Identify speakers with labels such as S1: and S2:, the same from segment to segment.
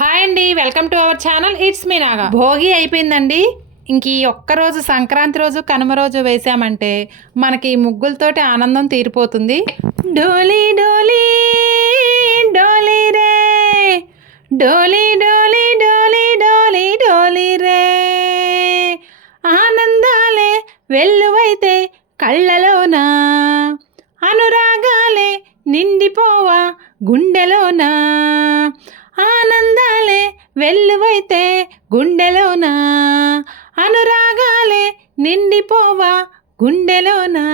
S1: Hi అండి welcome to our channel it's మీ నాగా భోగి అయిపోయిందండి. ఇంక ఈ ఒక్కరోజు సంక్రాంతి రోజు కనుమ రోజు వేసామంటే మనకి ఈ ముగ్గులతోటి ఆనందం తీరిపోతుంది. డోలీ డోలీ డోలీ రే. డోలీ డోలీ డోలీ డోలీ డోలీ రే. ఆనందాలే వెల్లువైతే కళ్ళలోనా అనురాగాలే నిండిపోవా గుండెలోనా. వెల్లువైతే గుండెలోనా? అనురాగాలే నిండిపోవా గుండెలోనా?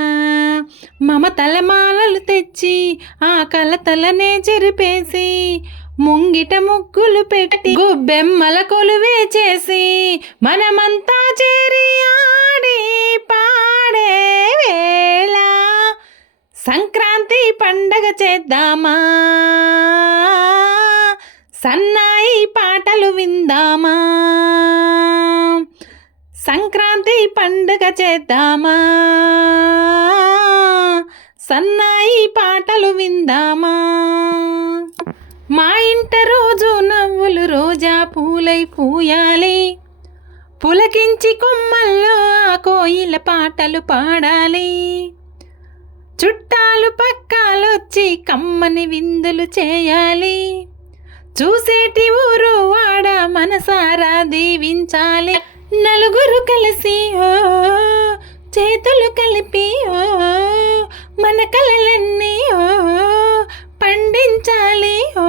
S1: మమతల మాలలు తెచ్చి ఆ కలతలనే చెరిపేసి ముంగిట ముగ్గులు పెట్టి గుబ్బెమ్మల కొలువే చేసి మనమంతా చేరి ఆడి పాడే వేళ. సంక్రాంతి పండగ చేద్దామా? చేద్దామా? సన్నాయి పాటలు విందామా? మా ఇంట రోజు నవ్వులు రోజా పూలై పూయాలి. పులకించి కొమ్మల్లో ఆ కోయిల పాటలు పాడాలి. చుట్టాలు పక్కాలొచ్చి కమ్మని విందులు చేయాలి. చూసేటి ఊరు వాడ మనసారా దీవించాలి. నలుగురు కలిసి ఓ చేతులు కలిపి ఓ మన కలలన్నీ ఓ పండించాలి ఓ.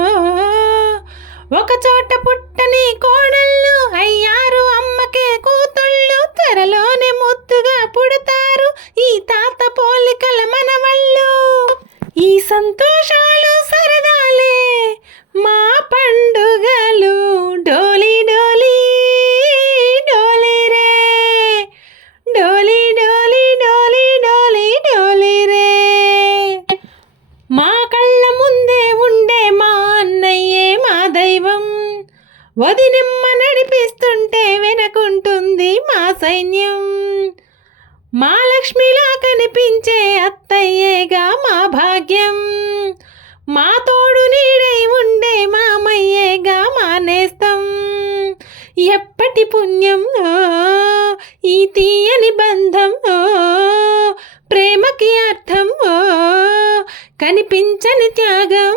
S1: ఒక చోట పుట్టని కోడళ్ళు అయ్యారు అమ్మకే కూతుళ్ళు త్వరలోనే ముద్దుగా పుడతారు ఈ తాత పోలికల మనవళ్ళు. ఈ సంతోషాలు సరదాలే పండుగలు డోలి డోలి డోలి రే. డోలి డోలి డోలి డోలి డోలి రే. మా కళ్ళ ముందే ఉండే మా అన్నయ్యే మా దైవం. వదినమ్మ నడిపిస్తుంటే వెనకుంటుంది మా సైన్యం. మా లక్ష్మిలా కనిపించే అత్తయ్యేగా మా భాగ్యం. మా తోడుని పుణ్యం ఈ తీయని బంధం ప్రేమకి అర్థం కనిపించని త్యాగం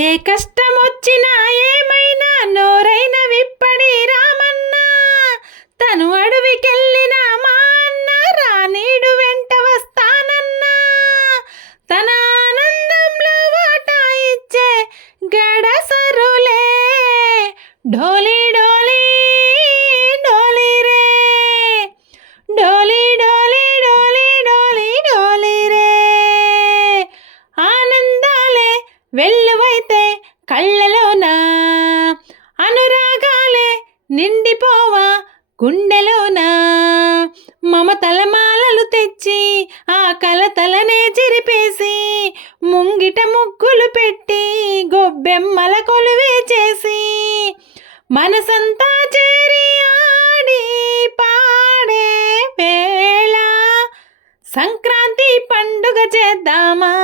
S1: ఏ కష్టం వచ్చినా ఏమైనా నోరైన విప్పడి రామన్నా తను అడవికెళ్ళిన మా అన్న రానీడు వెంట వస్తానన్నా. తన ఆనందంలో వాటా ఇచ్చే గడసరులే ఢోలీ వెల్లువైతే కళ్ళలోనా? అనురాగాలే నిండిపోవా గుండెలోనా? మమతల మాలలు తెచ్చి ఆ కలతలనే చెరిపేసి ముంగిట ముగ్గులు పెట్టి గొబ్బెమ్మల కొలువే చేసి మనసంతా చేరి ఆడి పాడే వేళ సంక్రాంతి పండుగ చేద్దామా?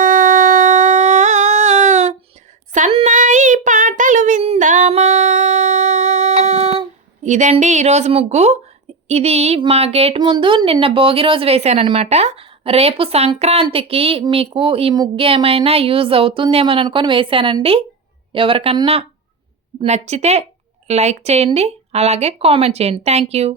S1: ఇదండి ఈరోజు ముగ్గు. ఇది మా గేట్ ముందు నిన్న భోగి రోజు వేశానమాట రేపు సంక్రాంతికి మీకు ఈ ముగ్గు ఏమైనా యూజ్ అవుతుందేమో అనుకొని వేశానండి. ఎవరికన్నా నచ్చితే లైక్ చేయండి అలాగే కామెంట్ చేయండి. Thank you.